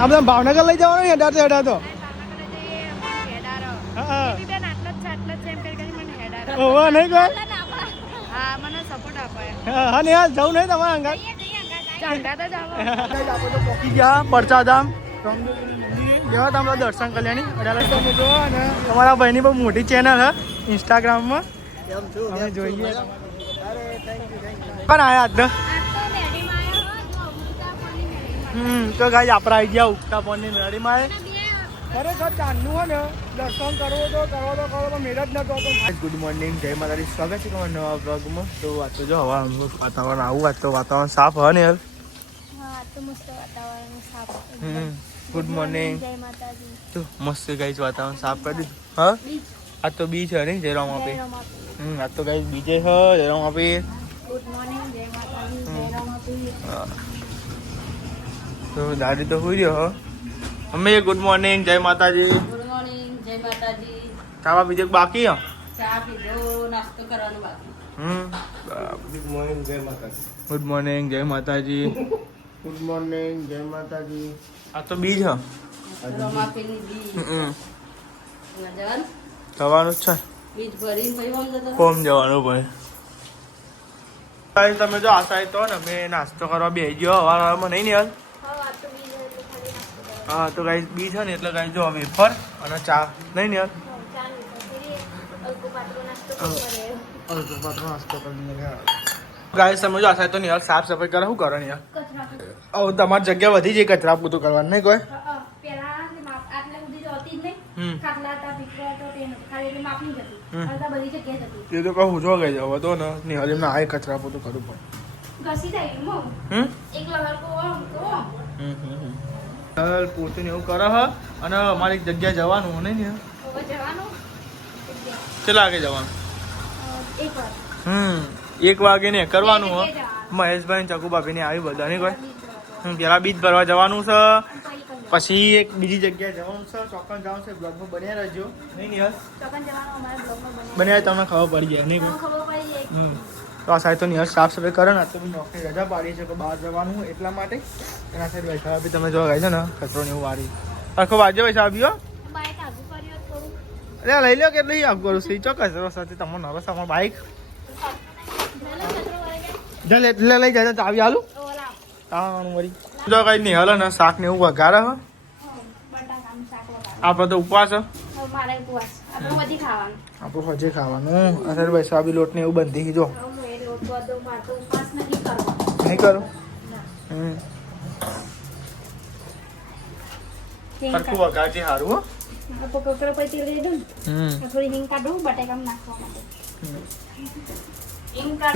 આ બધા ભાવનગર લઈ જવાનું હેડા તો હેડા તો ઓહો નહીં કોઈ હા ને યાર જવું નહીં તમારા અંગાત આપણે તો પહોંચી ગયા પરચાધામ જેવા તમે દર્શન કલ્યાણી તમે જો ને તમારા ભાઈની બહુ મોટી ચેનલ હે ઇન્સ્ટાગ્રામમાં અમે જોઈએ પણ આયા જ તો ગાઈ આપણે આવી ગયા ઉગતા પોનની મેળીમાં ખરેખર ચાંદનું હોય ને દર્શન કરવો તો મેળ જ નતો. ગુડ મોર્નિંગ, જય માતાજી, સ્વાગત છે તમારા નવા બ્લોગમાં. તો વાત તો જો હવા વાતાવરણ આવું વાત તો વાતાવરણ સાફ હોય ને યાર. ગુડ મોર્નિંગ, તો મસ્ત ગાઈસ વાતાવરણ સાફ કરી દીધું. હા આ તો બીચ છે ને જયરામ આપી. આ તો ગાઈસ બીજે હ જયરામ આપી. ગુડ મોર્નિંગ, જય માતાજી, જયરામ આપી. તો દાદી તો હોઈ રહ્યો હો. અમે ગુડ મોર્નિંગ, જય માતાજી. ગુડ મોર્નિંગ, જય માતાજી. ખાવા બીજે બાકી હો? ચા પીધો, નાસ્તો કરવાનો બાકી. ગુડ મોર્નિંગ, જય માતાજી. ગુડ મોર્નિંગ, જય માતાજી. ગુડ મોર્નિંગ, જય માતાજી. આ તો બીજ હ રમાપીની બીજ. નજર જવાનું જ છે. બીજ ભરીને પછી હોમ જતો. કોમ જવાનું ભાઈ. તમે જો આ સાઈડ તો ને મેં નાસ્તો કરવા બેસી ગયો હવારમાં નહીં ને યાર. હા તો ગાઈસ બીજ છે ને એટલે ગાઈસ જો વેફર અને ચા નહીં ને યાર. ગાઈસ તમે જો આ સાઈડ તો ને યાર સાફ સફાઈ કરે શું કરો ને યાર. તમારી જગ્યા વધી જાય કચરા પૂતું કરવાનું નહીં કોઈ. એ તો કહું જો ગઈ જાવ તો ને નિહાળી ના આ કચરા પોતું કરવું પડે. પોતું એવું કરે હ અને અમારી જગ્યા જવાનું નહીં ને કેટલા વાગે જવાનું? 1 વાગે ને કરવાનું હો. મહેશભાઈ ચકુભાભી ને આવી બધા નહીં કોઈ. પેલા બીજ ભરવા જવાનું છે પછી એક બીજી જગ્યાએ જવાનું છે. ચોકન જવાનું છે. બ્લોગમાં બન્યા રહેજો નહીં ને બન્યા તમને ખબર પડી જાય નહીં કોઈ. તો આ સાઈડ તો નિહર સાફ સફાઈ કરે ને તો નોકરી રજા પાડી છે કે બહાર જવાનું એટલા માટે. એના સાઈડ વૈસાવા બી તમે જોવા ગઈ છે ને કચરો ને એવું વારી આખો વાજે વૈસાવા બી હો. અરે લઈ લો કેટલી આગ કરું છું ચોક્કસ સાથે તમને નરસ અમારું બાઈક એટલે લઈ જાય તો આવી આલું તાવાનું વળી જો કઈ નહીં હલે ને શાક ને એવું વઘારે હ. આપણે તો ઉપવાસ આપણું હજે ખાવાનું. અરે વૈસાવા બી લોટ ને એવું બંધી જો નહીં કરું. સરખું વઘારજે સારું હો.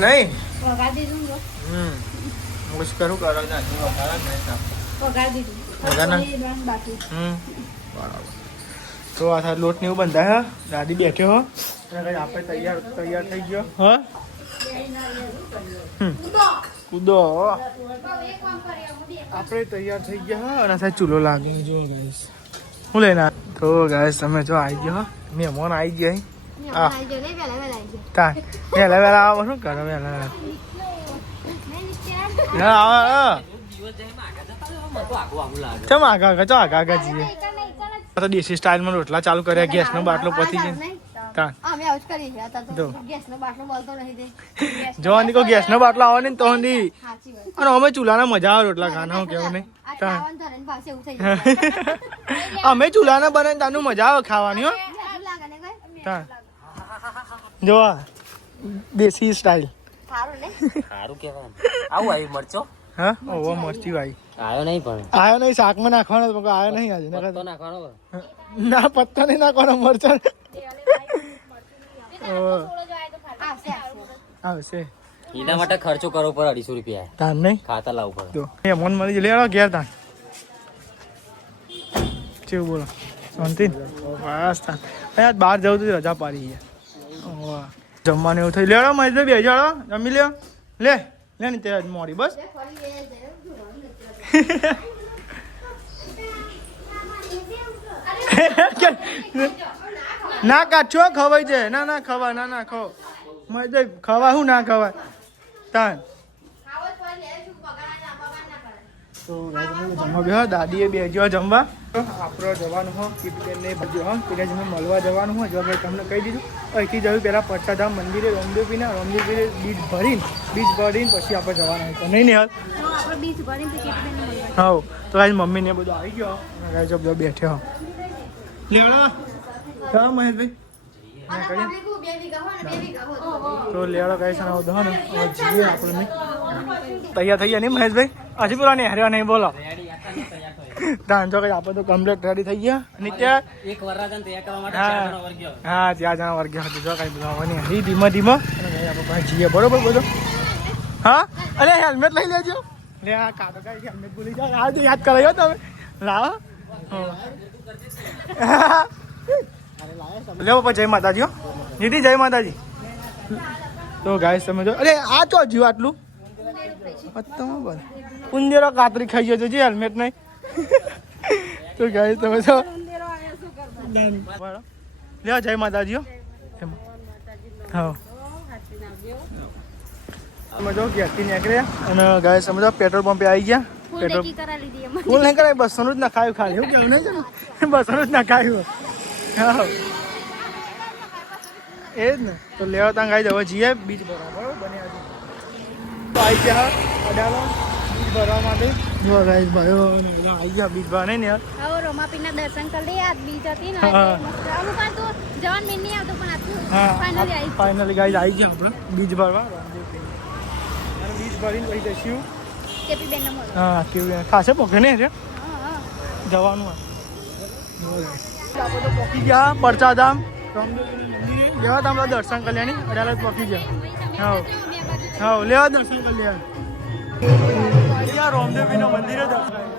નહીં મુશ કરું કરો બરાબર. તો આ થાય લોટ ને એવું બંધાય હ. દાદી બેઠ્યો હો અને કઈ આપણે તૈયાર થઈ ગયો હ. કૂદો આપણે તૈયાર થઈ ગયા અને સાહેબ ચૂલો લાગે જો ગાઈસ હું લઈને તો ગાઈસ તમે જો આવી ગયો મહેમાન આવી ગયા વહેલા વહેલા આવો શું કરો વહેલા ચમ આગા ચો આગા જઈએ તો દેશી સ્ટાઇલમાં રોટલા ચાલુ કર્યા. ગેસનો બાટલો પતી જાય જો નીકો ગેસનો બાટલો આવે ને તો અને અમે ચૂલાના મજા આવે રોટલા ખાના કેવું નહીં. અમે ચૂલાના બને તાનું મજા આવે ખાવાની હો. જો દેશી સ્ટાઇલ સારું કેવાનું. આવું આવી મરચો હા ઓવો મરચી ભાઈ આયો નહીં પણ આયો નહીં શાકમાં નાખવાનો આયો નહીં આજે પત્તો નાખવાનો ના પત્તા નહીં નાખવાનો મરચા આવશે. એના માટે ખર્ચો કરવો પડે 250 રૂપિયા. તાન નહીં ખાતા લાવવું પડે. એ મન મળી લેડો ઘેર તાન કેવું બોલો શાંતિ બસ તાન આજ બહાર જવું તો રજા પાડી ગયા જમવાનું એવું થઈ. લેડો મહેશભાઈ બે જાડો જમી લ્યો લે લે ને ત્યાં મોડી બસ ના કાચો ખવાય છે. ના ખવાય ના ખો મહેશભાઈ ખવા શું ના ખવાય તાન તો તો જમવા બેહો દાદીએ બેજો જમવા આપણે જવાનું હો કીર્તિબેનને બધું હા પેલા જમે મળવા જવાનું હોય જો ભાઈ તમને કહી દીધું અહીંથી જવું પહેલાં પરસાધામ મંદિરે રામદેવપીરે બીજ ભરીને પછી આપણે જવાના હોય તો નહીં ને હા તો આજ મમ્મીને બધું આવી ગયો ગાય બધો બેઠ્યો લેવડો હા મહેશભાઈ તો લેવડો ગાય છે ને જીવે આપણે તૈયાર થઈ ગયા નહીં મહેશભાઈ હજી બોલા નહીં હર્યા નહીં બોલો ધાંધો કઈ આપણે તો કમ્પ્લીટ રેડી થઈ ગયા નિત્ય એક વરરાજાને તૈયાર કરવા માટે હા ત્યાં જણા વર્ગ્યા હતું જો કઈ બોલાવવાની હરી ધીમા ધીમા અને આપણે પાસે જઈએ બરોબર બધો હા અરે હેલ્મેટ લઈ લેજો લે આ કાઢો કઈ હેલ્મેટ ભૂલી જાઓ આ તો યાદ કરાયો તમે લાવો લેવો પછી જય માતાજી હો જીતી જય માતાજી તો ગાય તમે જો અરે આ તો જીવ આટલું ઉંદેરો કાતરી ખાઈ ગયો છે હેલ્મેટ નહીં તો ગાય તમે જો લે જય માતાજી હો હા તમે જો ઘેરથી નીકળ્યા અને ગાય સમજો પેટ્રોલ પંપે આવી ગયા પેટ્રોલ ફૂલ નહીં કરાય 200 નું જ નખાયું ખાલી એવું કેવું નહીં છે ને 200 નું જ નખાયું હા એ જ ને તો લેવા ત્યાં ગાઈ હવે જઈએ બીજ બરાબર બન્યા છે તો આવી ગયા અડાલો બીજ ભરવા માટે જો ગાઈસ ભાઈઓ આવી ગયા બીજ ભરવા નહીં ને હવે રોમાપીરના દર્શન કરી લઈએ આજ બીજ હતી ને અમુક વાર તો જવાન મેં નહીં આવતો પણ આટલું ફાઇનલી ગાઈસ આવી ગયા આપણે બીજ ભરવા અને બીજ ભરીને પછી જઈશું કેપી બેન નો મળો હા કેવું ખાસે પોકે ને છે જવાનું આપણે તો પોકી ગયા પરસાધામ લેવા તમે દર્શન કલ્યાણી અડાલત પોકી ગયા હા લેવા દર્શન કલ્યાણ રામદેવપીરનું મંદિર દર્શન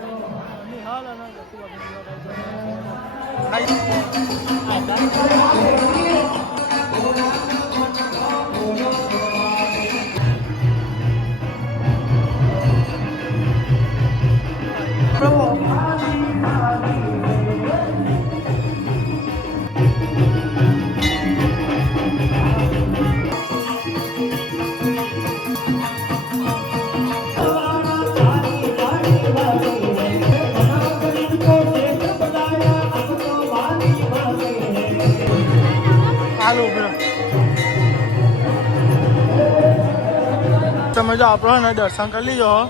તમે જો આપણો દર્શન કરી લીધો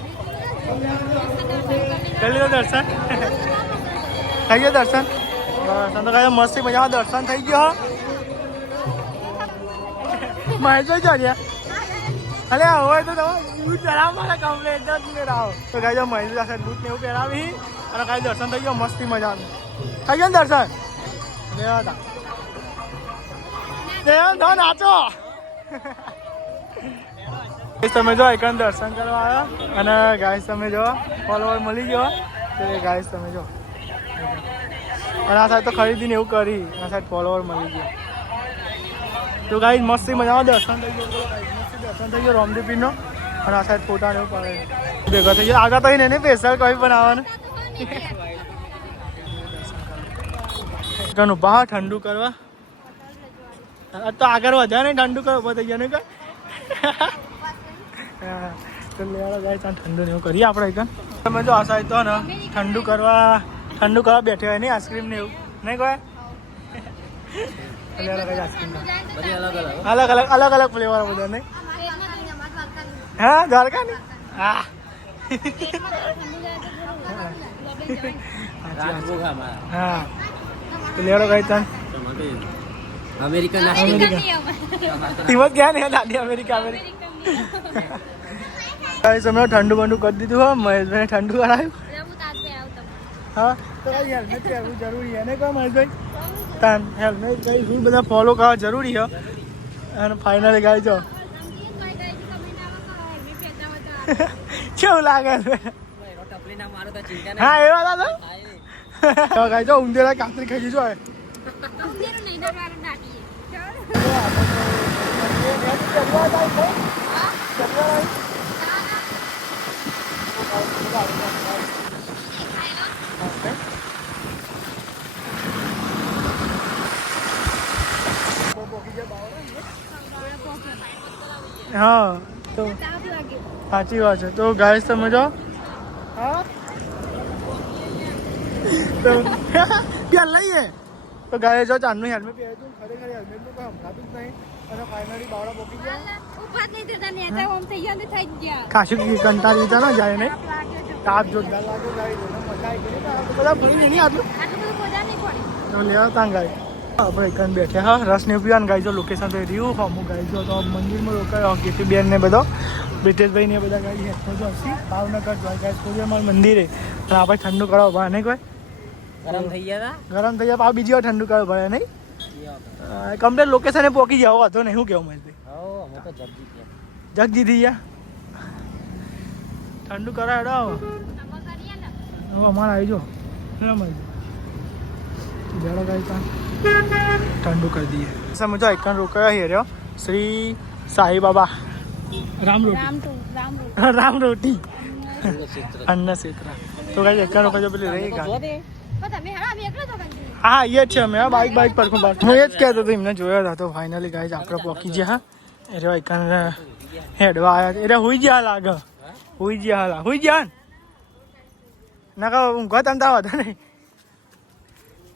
દર્શન થઈ ગયો દર્શન તો કઈ મસ્તી મજામાં દર્શન થઈ ગયો મહેશભાઈ ચાલ્યા અરે હોય તો તમે બૂટ પહેરાવો મારે કમ્પ્લેટ જ પહેરાવો તો કઈ જાઓ મહેશભાઈ સાથે બૂટ ને એવું પહેરાવી અને કઈ દર્શન થઈ ગયો મસ્તી મજાનું થઈ ગયો ને દર્શન લેવા હતા નાચો તમે જો એકન દર્શન કરવા આવ્યા અને ગાઈસ તમે જો ફોલોવર મળી ગયો તો ગાઈસ તમે જો અને આ સાઈડ તો ખરીદીને એવું કરી આ સાઈડ ફોલોવર મળી ગયો તો ગાઈસ મસ્તી મજામાં દર્શન થઈ ગયો મસ્તી દર્શન થઈ ગયો રામદેવપીરનો અને આ સાઈડ ફોટા ને એવું પડે ભેગા થઈ ગયો આગળ તો એને સ્પેશિયલ કઈ બનાવવાનું ઘણું બહાર ઠંડુ કરવા તો આગળ વધ્યા ને ઠંડુ કરવા થઈ ગયા ને કઈ તો લેવાડો જાય ત્યાં ઠંડુ ને એવું કરીએ આપણે એકન તમે જો આ સાઈડ તો ને ઠંડુ કરવા બેઠે હોય નહીં આઈસ્ક્રીમ ને એવું નહીં કહે અલગ અલગ ફ્લેવર બધા નહીં હા દ્વારકા ને હા હા તો લેવાડો ગઈ ત્યાં અમેરિકન ટીમત ગયા ને દાદી અમેરિકા તમે ઠંડુ બંડુ કરી દીધું હો મહેશભાઈ ઠંડુ કરાયું હા તો હેલ્મેટ પહેરવું જરૂરી છે ને કહો મહેશભાઈ તાન હેલ્મેટ કઈ રૂલ બધા ફોલો કરવા જરૂરી છે અને ફાઇનલી ગાઈ જો કેવું લાગે હા એ વાત તો ગાઈ જો ઉંદેરા કાતરી ખાઈ જો હા તો સાચી વાત છે તો ગાઈસ તમે જો હા તો પ્યાર લઈએ તો ગાય જો ચાંદનું હેલ્મેટ પહેર્યું હતું ખરેખર હેલ્મેટનું કોઈ હમણાં જ નહીં અને ફાઇનલી બાવડા પોકી ગયા ઉભા જ નહીં થતા ને તો ઓમ થઈ ગયા ને થઈ જ ગયા ખાસી કંટાળી જતા ને જાય નહીં તાપ જોરદાર લાગે ગાય મજા આવી ગઈ તો બધા ભૂલી નહીં આટલું આટલું બધું મજા નહીં પડી તો લેવા તાં ગાય આપણે એકન બેઠે હા રસ ને પીવાનું ગાય જો લોકેશન તો રહ્યું અમુક ગાય જો તો મંદિરમાં રોકાયો કેપી બેન ને બધો બ્રિટેશભાઈ ને બધા ગાય હેઠો જો હસી ભાવનગર ગાય સૂર્યમાલ મંદિરે પણ આપણે ઠંડુ કરાવો ભાઈ નહીં કોઈ ગરમ થઈ ગયા ગરમ થઈ જાય બીજી વાર ઠંડુ કરાવો ભાઈ નહીં કમ્પ્લેટ લોકેશને પહોંચી જાવ હતો ને શું કેવું મહેશભાઈ જગજી થઈ ગયા ઠંડુ કરાવડો અમારે આવી જો બેડો ગાય ત્યાં ઠંડુ કરી દઈએ સમજો એકન રોકાયા હેર્યો શ્રી સાઈ બાબા રામ રોટી અન્ન ક્ષેત્ર તો ગાય એકન રોકાજો પેલી રહી ગયા હા એ જ છે અમે બાઈક પર હું એ જ કહેતો હતો એમને જોયો હતા તો ફાઇનલી ગાય આપણે પહોંચી ગયા એ એકન હેડવા આવ્યા એટલે હુઈ ગયા લાગે હુઈ ગયા ના કહો ઊંઘવા તમતા હતા નહીં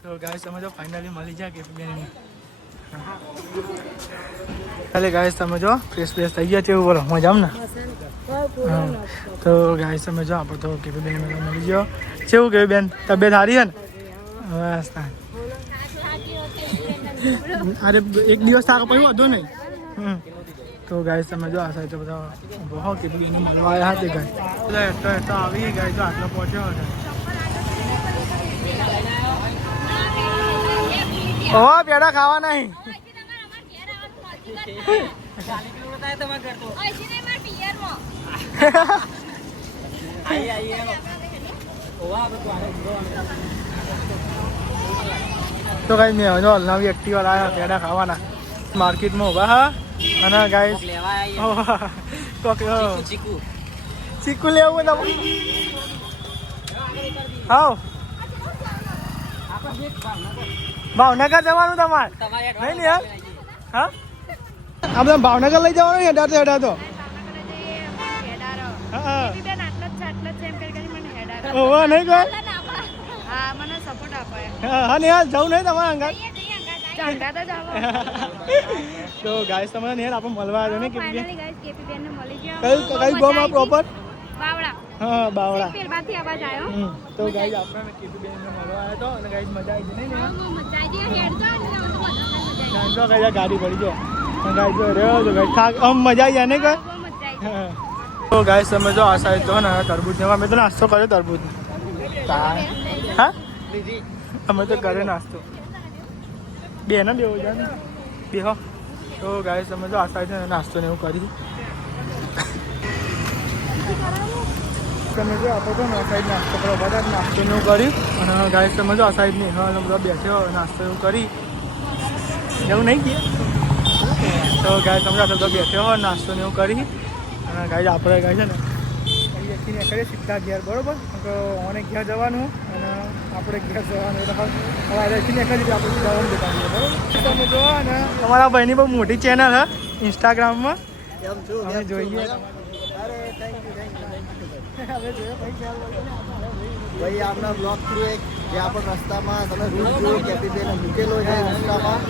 તો ગાય સમજો ફાઇનલી મળી જાય કે બેન ચાલે ગાય સમજો ફ્રેશ થઈ ગયા છે એવું બોલો મજામાં ને તો ગાય સમજો આપણે તો કે બેન મળી ગયો કેવું કે બેન તબિયત સારી છે ને બસ અરે એક દિવસ થાક પડ્યો હતો નહીં તો ગાય સમજો આ સાઈડ તો બધા બહુ કે બેન મળવા આવ્યા હતા ગાય એટલે આવી ગાય તો આટલો પહોંચ્યો હતો ઓ પેડા ખાવા નહીં તો કઈ મેં નવી એક્ટિવા લાવ્યા પેડા ખાવાના માર્કેટમાં ઉભા હા અને ગાય ચીકુ લેવું તમે હા ભાવનગર જવાનું તમારે નહીં ને હા આપણે ભાવનગર લઈ જવાનું હેડા તો હા ઓવા નહીં કોઈ હા ને જવું નહીં તમારે અંગાત તો ગાય તમારે ને આપણે મળવા આવ્યો ને કઈ ગોમાં પ્રોપર હા બાવળા તો ગાઈઝ આપણે કેપી બેન મળવા આવ્યો તો અને ગાઈઝ મજા આવી નહીં ને તો ગાઈઝ ગાડી પડી જો ગાઈઝ રહ્યો તો ગાઈઝ થાક આમ મજા આવી જાય ને કે તો ગાઈઝ તમે જો આ સાઈડ તો ને તરબૂચ ને અમે તો નાસ્તો કર્યો તરબૂચ હા અમે તો કરે નાસ્તો બે ને બે હો તો ગાઈઝ તમે જો આ સાઈડ નાસ્તો ને એવું કરી તમે જો આપણે તો આ સાઈડ નાસ્તો કરવા બધા નાસ્તો એવું કર્યું અને ગાય તમે જો આ સાઈડ નહીં હા બધા બેઠ્યો નાસ્તો એવું કરી એવું નહીં ગયા તો ગાય તમે તો બેઠ્યો નાસ્તો એવું કરી અને ગાય આપણે ગાય છે ને અહીંયાથી કરીએ સીધા ઘેર બરોબર તો ઓને ઘેર જવાનું અને આપણે ઘેર જવાનું એટલે હવે અહીંયાથી નીકળી આપણે જવાનું દુકાન બરોબર તમે જો ને તમારા ભાઈની બહુ મોટી ચેનલ હે ઇન્સ્ટાગ્રામમાં અમે જોઈએ ભાઈ આપણા બ્લોગ થ્રુ એક જે આપણે રસ્તામાં તમે રૂટ જોયો કેપી બેન મૂકેલો છે રસ્તામાં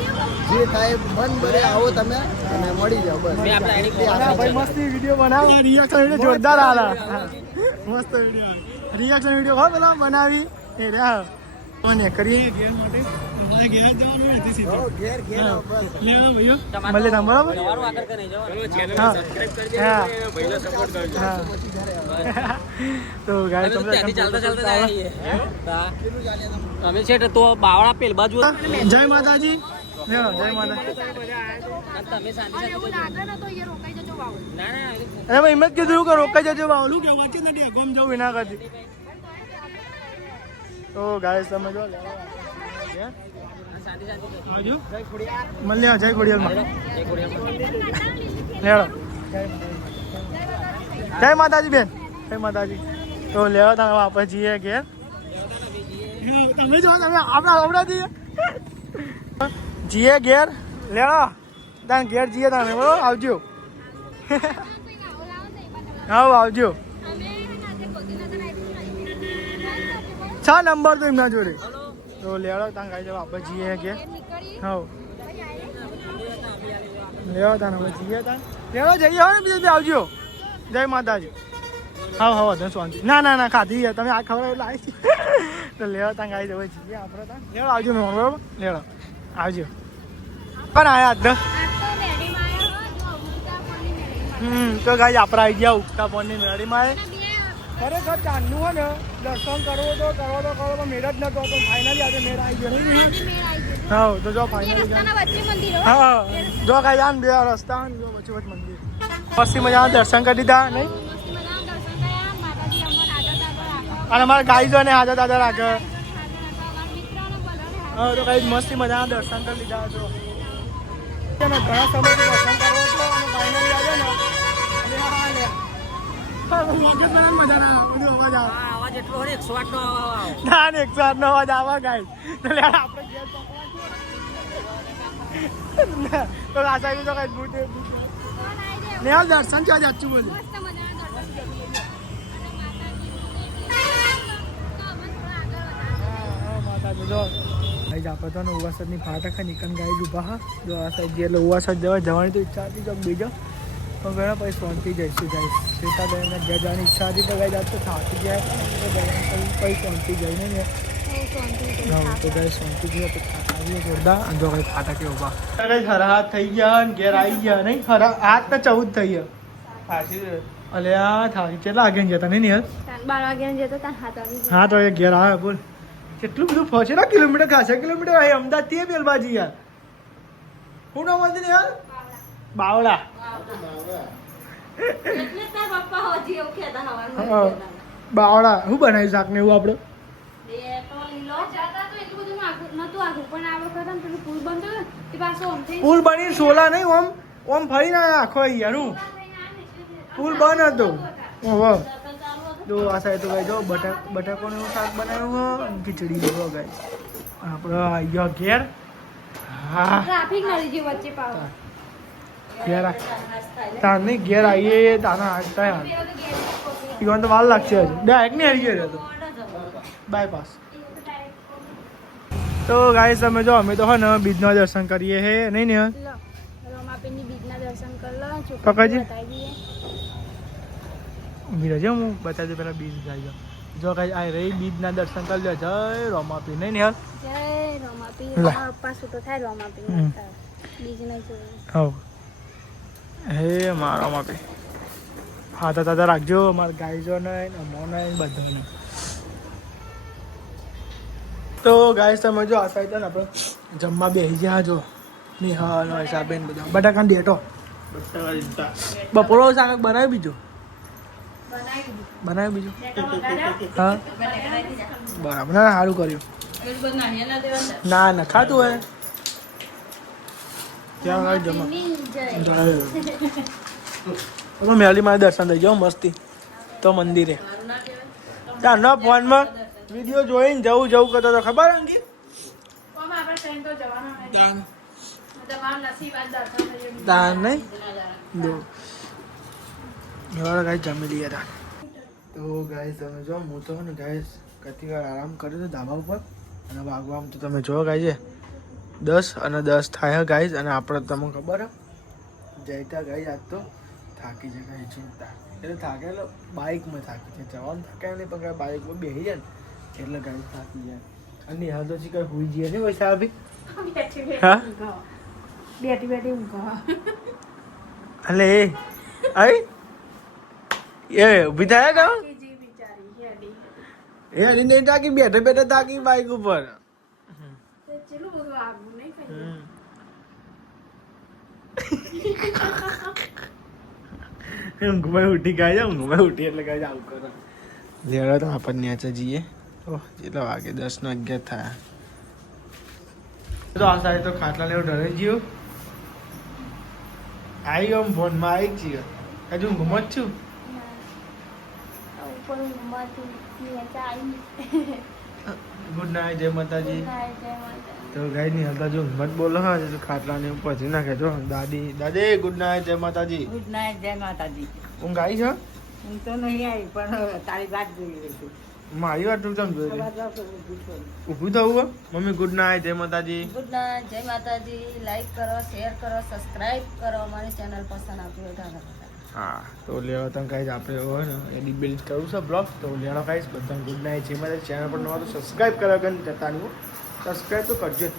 જે થાય મન ભરે આવો તમે અને મળી જાઓ બસ ભાઈ મસ્ત વિડીયો બનાવો રિએક્શન વિડીયો જોરદાર આલા મસ્ત વિડીયો રિએક્શન વિડીયો હો પેલા બનાવી એ રહ્યા અને કરીએ ઘેર માટે અમારે ઘેર જવાનું નથી સીધો ઘેર લે ભાઈઓ મળે ના બરાબર તો ગાય તમને અમે છે તો બાવળા પેલ બાજુ જય માતાજી જય માતા તમે શાંતિ અરે ભાઈ હિંમત કીધું કે રોકાઈ જજો બાવલું કે વાંચી નથી ગોમ જવું એના કરતી તો ગાય તમે જો મળ્યા જય ખોડિયાલમાં જય માતાજી બેન જય માતાજી તો લેવા તમે આપણે જઈએ ઘેર તમે જો તમે આપણા આવડા જઈએ ઘેર લેવા તાન ઘેર જઈએ તમે બરોબર આવજો હા આવજો છ નંબર તો એમના જોડે તો લેડો ત્યાં ગાઈ જવા આપણે જઈએ કે હા લેવો તાન હવે જઈએ તાન લેવો જઈએ હોય ને બીજે આવજો જય માતાજી હા હા વધુ શાંતિ ના ખાધી છે તમે આ ખબર એટલે આવી તો લેવો ત્યાં ગાઈ જવા જઈએ આપણે ત્યાં લેવો આવજો મેં બરોબર લેવો આવજો પણ આયા જ તો ગાઈ આપણે આવી ગયા ઉગતા ફોનની મેળીમાં ખરેખર ચાંદનું હોય ને દર્શન કરવો તો કરો મેળ જ નતો તો ફાઇનલી આજે મેળ આવી ગયો હા તો જો ફાઇનલી હા જો કાંઈ જાન બે રસ્તા જો વચ્ચે વચ્ચે મંદિર મસ્તી મજાના દર્શન કરી દીધા નહીં અને અમારા ગાઈ જો ને હાજર દાદા રાખે હા તો કઈ મસ્તી મજાના દર્શન કરી લીધા જો ઘણા સમયથી દર્શન કરવો હતો અને ફાઇનલી આજે ને અવાજ એટલો હોય 108 નો ના 108 નો અવાજ આવા ગાય એટલે આપણે તો આ સાઈડ તો કઈ બૂટે ને આ દર્શન ક્યાં જાચું બોલે માતાજી જો ભાઈ આપણે તો ઉવાસદની ફાટક નીકળ ગાય ઉભા હા જો આ સાઈડ જે એટલે ઉવાસદ જવાની તો ઈચ્છા હતી ચોક બીજો પણ ઘણા પછી શાંતિ જઈશું જાય સીતાબેનને ઘેર જવાની ઈચ્છા હતી તો ગાઈ જાત તો થાકી જાય પછી શાંતિ જઈને ને તો ગાઈ શાંતિ જોઈએ તો આવીએ જોરદાર અને જો ગાઈ ફાટકે ઉભા અરે હરા હાથ થઈ ગયા ને ઘેર આવી ગયા નહીં હરા હાથ તો 14 થઈ ગયા અલે આ થાકી કેટલા વાગ્યા જતા નહીં યાર 12 વાગ્યા જતો ત્યાં 7 વાગે હા તો એ ઘેર આવે બોલ કેટલું બધું ફસેલા કિલોમીટર ખાસા કિલોમીટર અહીં અમદાવાદ થી બેલબાજી યાર શું નામ હતું ને યાર બાવળા બાવળા શું બનાવ્યું શાક ને એવું આપડે પુલ બની સોલા નહીં ઓમ ઓમ ફરી ના આખો યાર હું પુલ બંધ હતો ઓહો જો આ સાઈડ તો ગાઈ જો બટાકોનું શાક બનાવ્યું અને ખીચડી જો ગાઈ આપણે આવી ગયો ઘેર હા ટ્રાફિક નડી ગયું વચ્ચે પાવ ઘેર તાર નહીં ઘેર આવીએ તારા હાજતા યાર ઈવન તો વાર લાગશે હજુ ડાયરેક્ટ નહીં આવી ગયો તો બાયપાસ તો ગાઈસ તમે જો અમે તો હે ને બીજના દર્શન કરીએ હે નહીં ને રોમાપીરની બીજના દર્શન કર લો પકાજી બતાવી દઈએ ઊભી રહેજો હું બતાવી દઉં પહેલાં બીજ ગાઈ જાઉં જો કાંઈ આ રહી બીજના દર્શન કરી લો જય રોમાપી નહીં ને જય રોમાપી પપ્પા છૂટો થાય રોમાપી બીજ નહીં જોયું હવ હે મારા રોમાપી હા તો દાદા રાખજો મારા ગાઈજો નહીં અમો નહીં બધાને તો ગાઈસ તમે જો આ સાઈડ ને આપણે જમવા બેસી ગયા જો નિહાલ હિસાબેન બધા બટાકાની ડેટો બપોરો શાક બનાવી બીજું બનાવ્યું બીજું હા બરાબર ના સારું કર્યું ના ખાતું હોય ત્યાં જમા મેલી મારે દર્શન થઈ જાઓ મસ્તી તો મંદિરે ત્યાં ન ફોનમાં વિડીયો જોઈને જવું કરતો તો ખબર અંગી તાન નહીં દો ગાય જમી લઈએ તા તો ગાય તમે જો હું તો ને ગાય કતી વાર આરામ કર્યો તો ધાબા ઉપર અને વાગવા તો તમે જો ગાય છે 10 અને 10 થાય ગાઈઝ અને આપણે તમને ખબર હે જઈતા ગાય આજ તો થાકી જાય ગાય ચિંતા એટલે થાકે એટલે બાઇકમાં થાકી જાય જવાનું થાકે નહીં પણ બાઇકમાં બેસી જાય ને એટલે ગાય થાકી જાય અને હાલ તો કઈ હોઈ જઈએ ને વૈસા અભી હા બેઠી ઊંઘવા અલે આઈ એ ઊભી થાય કા એ હરી નહીં થાકી બેઠે થાકી બાઇક ઉપર ઊંઘમાં ઉઠી ગયા ઊંઘમાં ઉઠી એટલે કઈ આવું કરો લેવા તો આપણને ન્યાચા જઈએ ઓહ કેટલા વાગે 10 ને 11 થયા તો આ સાહેબ તો ખાટલા લેવો ડરે ગયો આવી આમ ફોનમાં આવી ગયો હજુ ઊંઘમાં જ છું ગુડ નાઇટ જય માતાજી તો ગાઈ ની હતા જો મત બોલો હા તો ખાટલા ને ઉપર થી નાખે જો દાદી ગુડ નાઇટ જય માતાજી ગુડ નાઇટ જય માતાજી ઊંઘ આવી છે હું તો નહીં આવી પણ તારી વાત જોઈ રહી છું મારી વાત તું કેમ જોઈ ઊભું થવું હે? મમ્મી ગુડ નાઇટ, જય માતાજી. ગુડ નાઇટ, જય માતાજી. લાઈક કરો, શેર કરો, સબસ્ક્રાઇબ કરો. અમારી ચેનલ પસંદ આપી હોય તો હા તો લેવા તમે કાંઈ આપણે હોય ને એડિટ બેડિટ કરવું છે બ્લોગ તો લેવાનો કાંઈ બધાને ગુડ નાઇટ. જય માતાજી. ચેનલ પર નવા તો સબસ્ક્રાઈબ કરવા કરીને જતા નહીં, સબસ્ક્રાઈબ તો કરજો જ.